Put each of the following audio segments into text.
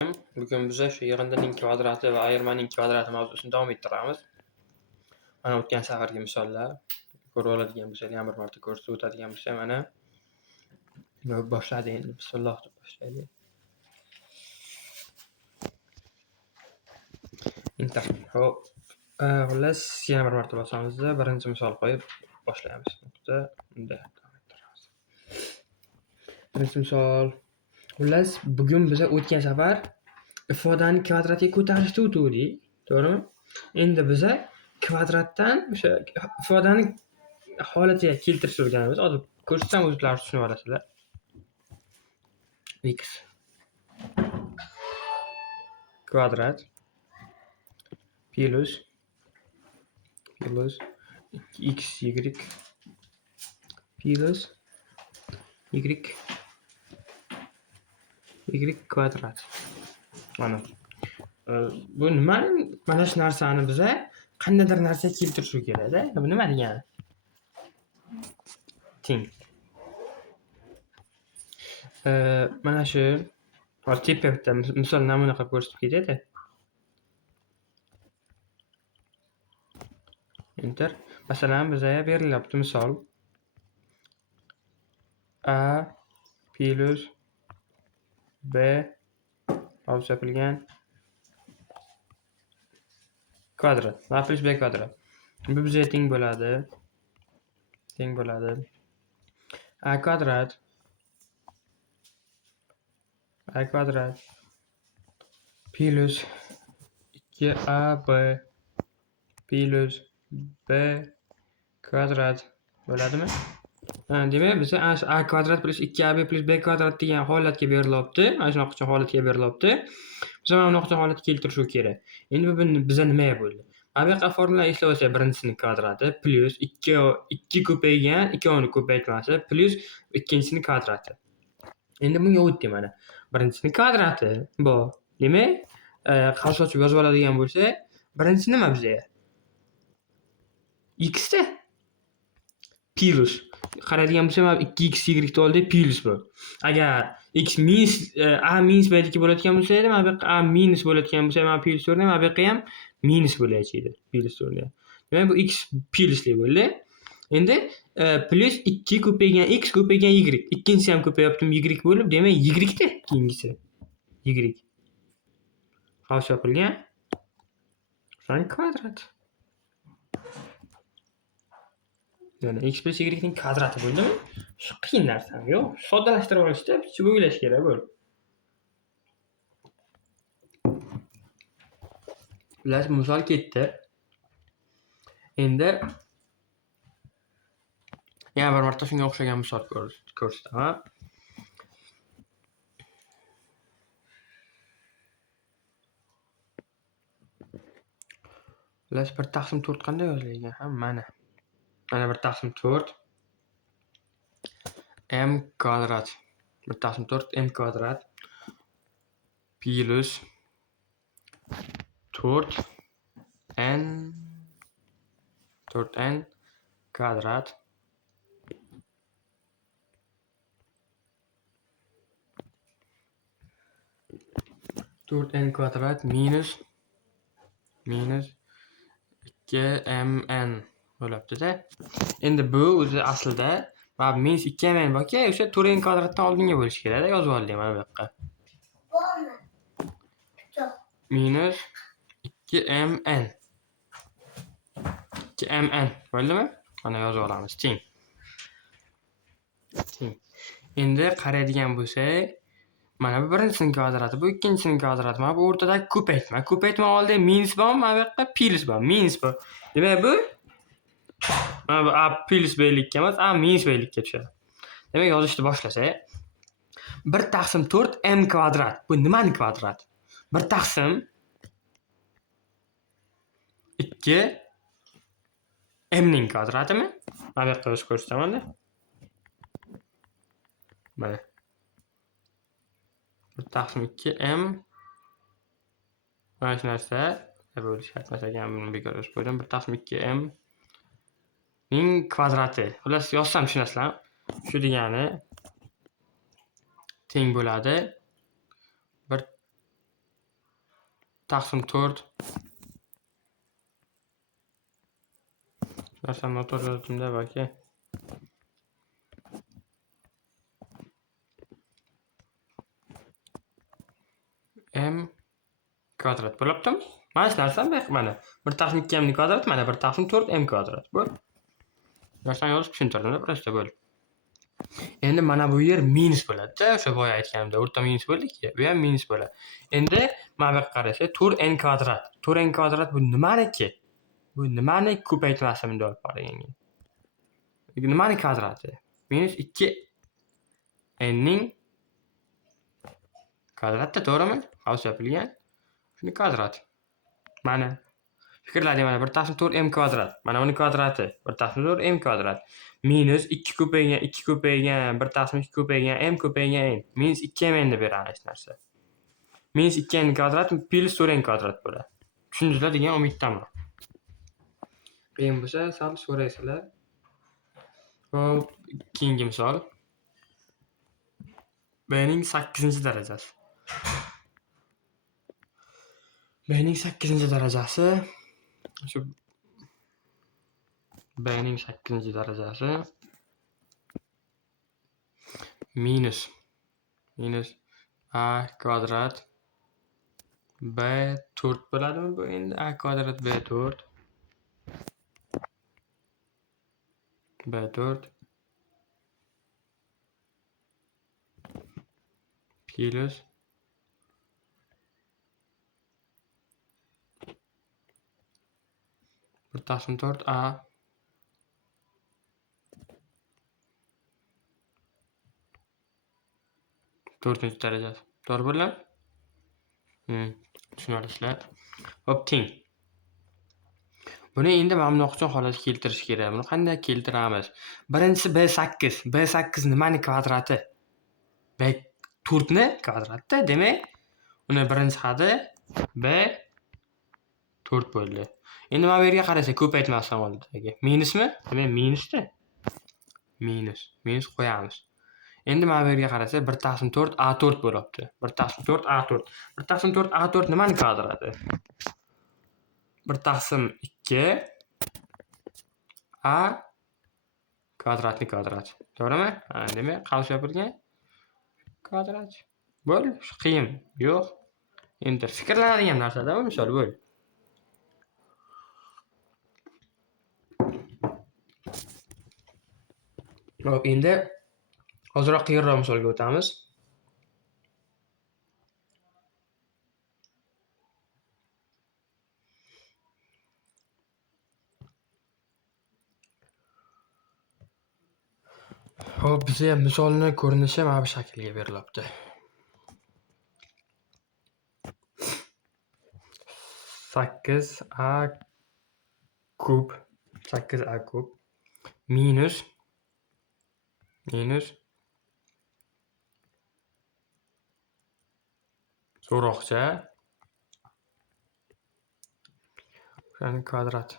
Bugun biz shu yig'indining kvadrati va ayirmaning kvadrati mavzusini davom ettiramiz. Mana o'tgan safargi misollar ko'rib oladigan bo'lsak, yana bir marta ko'rsatib o'tadigan bo'lsak, mana boshladi endi. Bismillah deb boshlaylik. Enter. Hop. Xullas, yana bir marta bosamizda birinchi misol qo'yib boshlaymiz. Unda davom ettiramiz. Birinchi misol. Xullas, bugun biz o'tgan safar ifodani kvadratga ko'tarishni o'tdik, to'g'rimi? Endi biz kvadratdan o'sha ifodani holatiga keltirishni o'rganamiz. Hozir ko'rsam o'zlari tushunib olasizlar. X kvadrat plus xy plus y kvadrat. Mana bu nima? Mana shu narsani biz qandaydir narsa keltirishga kerak-da. Bu nima degani? Teng. Mana shu tepa bitta misol namuna qilib ko'rsatib ketadi. Enter. Masalan, bizga berilyapti misol a plus b o'lchapilgan kvadrat. A plus b kvadrat. Bu bizga teng bo'ladi. A kvadrat plus 2ab plus b kvadrat bo'ladimi? Demak, biz a kvadrat plus 2ab plus b kvadrat degan holatga berilyapti. Mana shunaqa holatga berilyapti. Biz mana bunaqa holatga keltirish kerak. Endi bu bizga nima bo'ldi? Mana bu yoqqa formulani eslab olsak, birinchisining kvadrati plus 2 ko'paygan, 2 ko'paytmasi plus ikkinchisining kvadrati. Endi bunga o'tdik mana. Birinchisining kvadrati bu. Demak, qarshi ochib yozib oladigan bo'lsak, birinchisi nima bizga? X da plus. Qaraydigan bo'lsak, mana 2x y ni oldik plus bu. Agar x minus a minus b2 bo'ladigan bo'lsa edi, mana bu yoqqa a minus bo'ladigan bo'lsa, mana plus o'rniga, mana bu yoqqa ham minus bo'layotdi. Plus o'rniga. Demak, bu x plusli bo'ldi. Endi plus 2 ko'paygan x ko'paygan y. Ikkinchisi ham ko'payaptimi y bo'lib, demak y da keyingisi. Y. Qavs yopilgan. Shunday kvadrat. Yana x plus y ning kvadrati bo'ldimi? Shu qiyin narsa. Yo'q, soddalashtirib olishda bitta o'ylash kerak bo'ldi. Xullas, misol ketdi. Endi yana bir marta shunga o'xshagan misol ko'rsataman. Xullas, 1/4 qanday yozilgan? Mana 1/4 m kvadrat. 1/4 m kvadrat plus 4n kvadrat minus 2mn bo'libdi-da. Endi bu o'zi aslida mana minus 2mn borki, o'sha 4n kvadratdan oldinga bo'lish kerak-da, yozib oldim mana bu yoqqa. Minus 2mn. 2mn bo'ldimi? Mana yozib olamiz. Teng. Endi qaraydigan bo'lsak, mana bu birinchisining kvadrati, bu ikkinchisining kvadrati. Mana bu o'rtadagi ko'paytma. Ko'paytma oldida minus bor, mana bu yoqqa plus bor. Minus bor. Demak, bu mana bu a plus b-likka emas, a minus b-likka tushadi. Demak, yozishni boshlasak, 1/4 m kvadrat. Bu nimaning kvadrati? 1/2 m ning kvadratimi? Mana bu yoqqa yozib ko'rsataman-da. Mana 1/2 m mana shu narsa bo'lish aytmasak buni bekor yozib qo'ydim. 1/2 m ning kvadrati. Xullas, yozsam tushunasizlar. Shu degani teng bo'ladi taqsim 4. Narsani noto'g'ri yozdim-da balki. M kvadrat bo'libdimi? Mana shu narsa mana 1 taqsim 2 m kvadrat, mana 1 taqsim 4 m kvadrat. Bu narsani yozib tushuntirdim-da просто bo'ldi. Endi mana bu yer minus bo'ladi-da, o'sha boya aytganimda o'rta minus bo'ldi-ku, bu ham minus bo'ladi. Endi mana bu yoqqa qarasa 4n kvadrat. 4n kvadrat bu nimaniki? Bu nimani ko'paytmasi bunday olib qaraganga? Nimani kvadrati? Minus 2n ning kvadratda, to'g'rimi? Havas yopilgan. Shuni kvadrati. Mana fikrlading, mana 1 taqsim 4 m kvadrat. Mana uni kvadrati 1 taqsim 4 m kvadrat. Minus 2 ko'paygan 1 taqsim 2 ko'paygan m ko'paygan n. Minus 2m endi beradi hech narsa. Minus 2n kvadrat plus 4n kvadrat bo'ladi. Tushundinglar degan umiddaman. Qiyin bo'lsa sal so'raysizlar. Hop, keyingi misol. B ning 8-darajasi. B ning 8-darajasi. Shu B ning 8-darajasi minus a kvadrat b 4 bo'ladimi bu endi? A kvadrat b 4 plus bir taqsim 4 a 4-darajasi. To'g'ri bo'ladimi? Tushunasizlar. Hop, teng. Buni endi mana bunaqa holatga keltirish kerak. Buni qanday keltiramiz? Birinchisi B8. B8 nimani kvadrati? B4 ni kvadratda. Demak, uni birinchi xati B4 bo'ldi. Endi mana bu yerga qarasa ko'paytmasdan oldidagi. Minusmi? Demak, minusda. Minus qo'yamiz. Endi mana bu yerga qarasa 1 taqsim 4 A4 bo'libdi. 1 taqsim 4 A4. 1 taqsim 4 A4 nimani kvadrati? 1 taqsim 2 A kvadratni kvadrati. To'g'rimi? Demak, qavs yopilgan kvadrat. Bo'ldi. Qiyin. Yo'q. Endi fikrlanadigan narsada bu misol bo'ldi. Hop, endi hozirroq qiyinroq misolga o'tamiz. Hop, bizga misolni ko'rinishi mana bu shaklga berilibdi. 8a kub minus so'roqcha o'shani kvadrati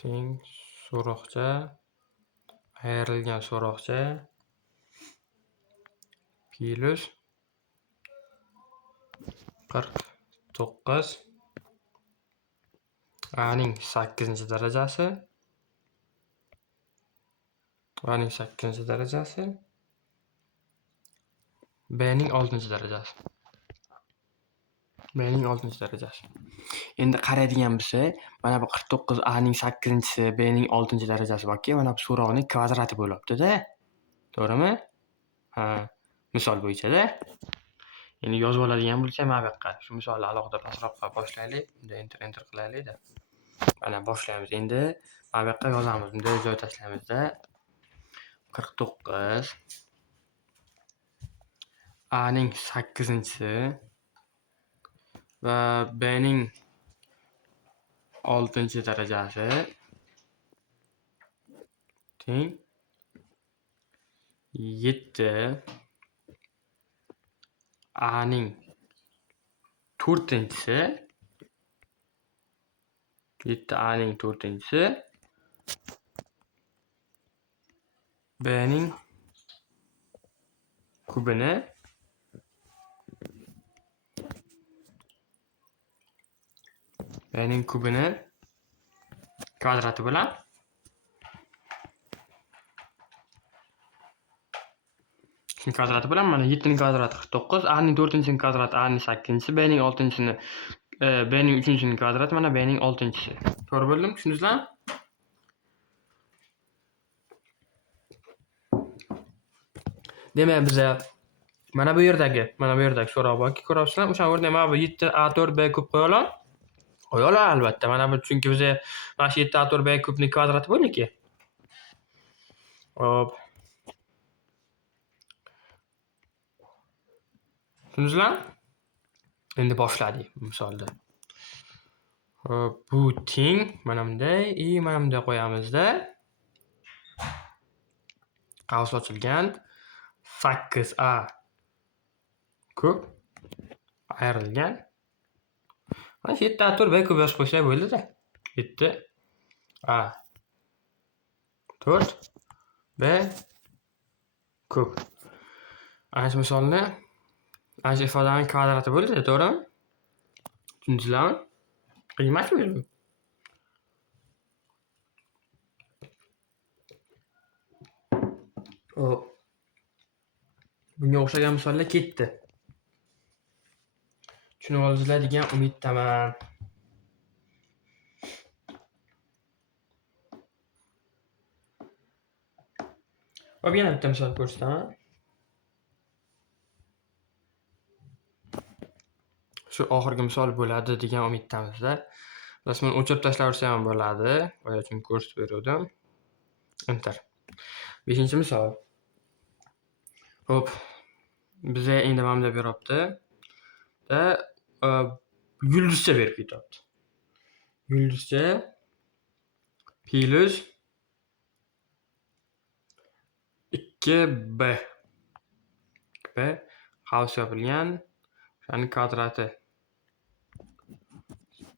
teng so'roqcha ayrilgan so'roqcha plus 49 a ning 8-darajasi b ning 6-darajasi b ning 6-darajasi. B ning 6-darajasi. Endi qaraydigan bo'lsa, mana bu 49 a ning 8-si, b ning 6-darajasi borki, mana bu so'roqning kvadrati bo'libdi-da. To'g'rimi? Ha, misol bo'yicha-da. Endi yozib oladigan bo'lsa, mana bu yoqqa shu misolni alohida pastroqqa boshlaylik. Unda enter qilaylik-da. Mana boshlaymiz. Endi mana bu yoqqa yozamiz. Bunda joy tashlaymiz-da. 49 a ning 8-si va b ning 6-darajasi teng 7 a ning 4-si 7 a ning 4-si b ning kubini bning kubini kvadrati bilan shuni kvadrati bilan mana 7 ning kvadrati 49, a ning 4-ning kvadrati a ning 8-si, b ning 6-sini b ning 3-sini kvadrati mana b ning 6-si. To'g'ri bo'ldimi? Tushundingizlarmi? Demak, biza mana bu yerdagi so'roq borki, ko'ryapsizlar, o'sha o'rniga mana bu 7a4b kub qo'yalım. Qo'yalım albatta. Mana bu chunki biza mana shu 7a4b kubning kvadrati bo'ldiki. Hop. Tushundingizlarmi? Endi boshladik misolda. Hop, bu teng mana bunday, mana bunday qo'yamizda. Qavs ochilgan 8a kub ayrilgan. Mana 7a4b kub yozib qo'ysak bo'ldi-da. 7a4b kub. Ana shu misolni ana shu ifodaning kvadrati bo'ldi, to'g'rimi? Tushundingizlarmi? Qiyin emasmi bu? Hop. Bunga o'xshagan misollar ketdi. Tushunib oldingizlar degan umiddaman. Hop, yana bitta misol ko'rsataman. Shu oxirgi misol bo'ladi degan umiddamizda. Rasmini o'chirib tashlaversa ham bo'ladi. Boya uchun ko'rsatib berdim. Enter. 5-misol. Hop. Bizga endi mana bunday beryapti. Da yulduzcha berib ketyapti. Yulduzcha plus 2b. b qavs yopilgan o'shaning kvadrati.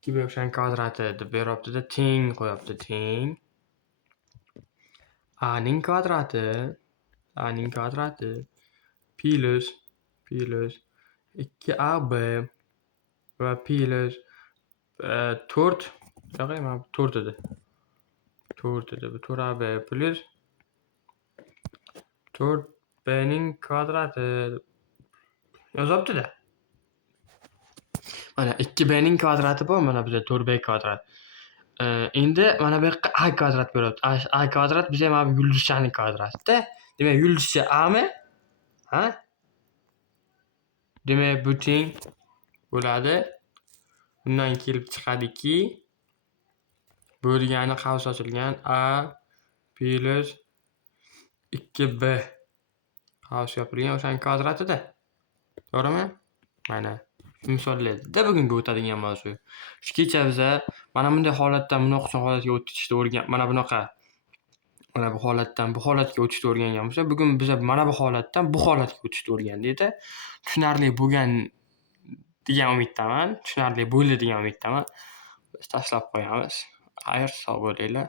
2b o'shaning kvadrati deb beryapti-da, teng qo'yapti, teng. a ning kvadrati plus 2ab va plus 4 yo'q, mana 4 edi. 4 edi. Bu 4ab plus 4b ning kvadrati yozibdi-da. Mana 2b ning kvadrati bor, mana bizda 4b kvadrat. Endi mana bu yoqqa a kvadrat beryapti. A kvadrat bizga mana bu yulduzchaning kvadrati-da. Demak, yulduzcha a-mi? Ha? Demak, bu teng bo'ladi. Bundan kelib chiqadiki, bu degani qavs ochilgan a plus 2b qavs yopilgan o'shaning kvadratida. To'g'rimi? Mana misollarda bugungi o'tadigan mavzu. Shu kecha biza mana bunday holatdan bunaqa holatga o'tishni mana bunaqa mana bu holatdan bu holatga o'tishni o'rgangan bo'lsa, bugun biza mana bu holatdan bu holatga o'tishni o'rgandik-da. Tushunarli bo'lgan degan umiddaman. Tushunarli bo'ldi degan umiddaman. Biz tashlab qo'yamiz. Xayr, sog' bo'linglar.